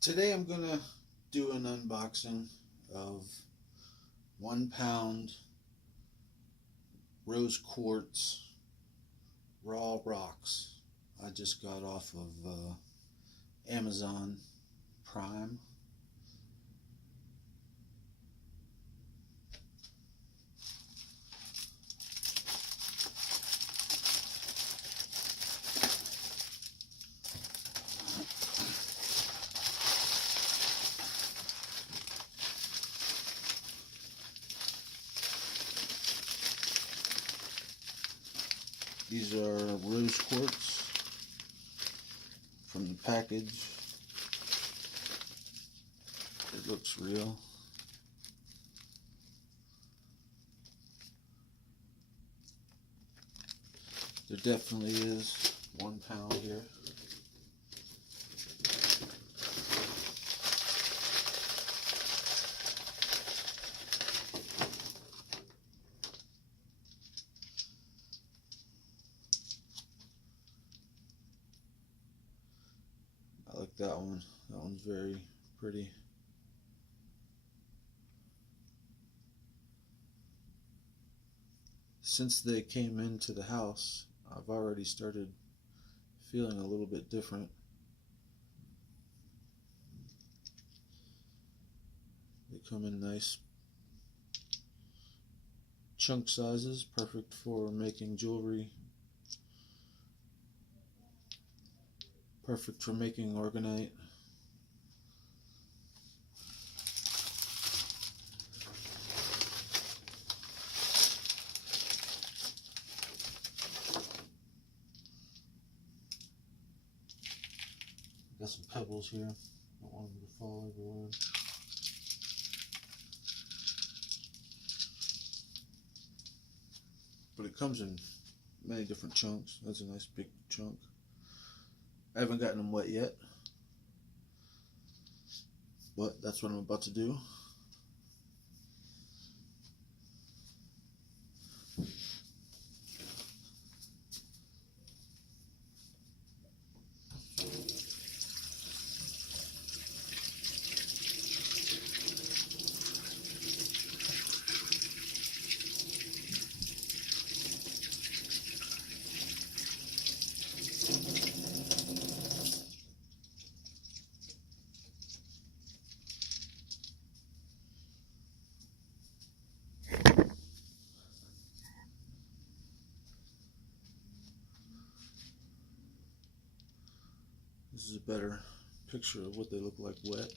Today I'm gonna do an unboxing of 1 pound rose quartz raw rocks. I just got off of Amazon Prime. These are rose quartz from the package. It looks real. There definitely is 1 pound here. I like that one. That one's very pretty. Since they came into the house, I've already started feeling a little bit different. They come in nice chunk sizes, perfect for making jewelry, perfect for making organite. Got some pebbles here. Don't want them to fall everywhere. But it comes in many different chunks. That's a nice big chunk. I haven't gotten them wet yet, but that's what I'm about to do. This is a better picture of what they look like wet.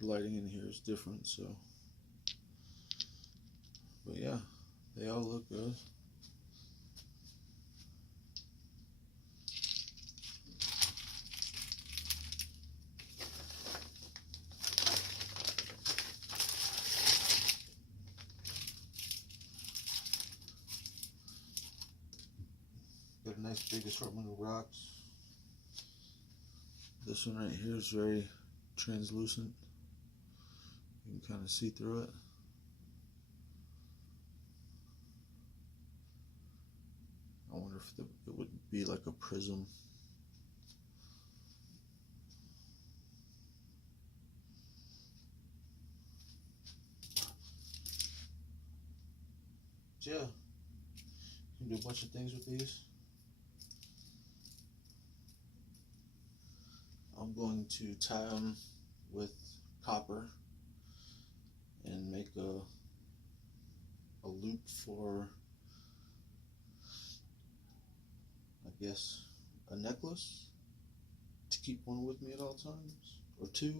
The lighting in here is different, so. But yeah, they all look good. Got a nice big assortment of rocks. This one right here is very translucent. You can kind of see through it. I wonder if it would be like a prism. Yeah, you can do a bunch of things with these. I'm going to tie them with copper and make a loop for, I guess, a necklace to keep one with me at all times, or two,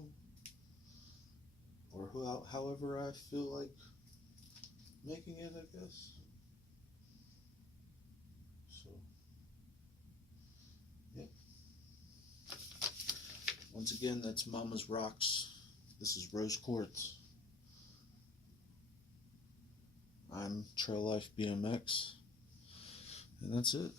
or however I feel like making it, I guess. So, yeah. Once again, that's Mama's Rocks. This is Rose Quartz. I'm Trail Life BMX, and that's it.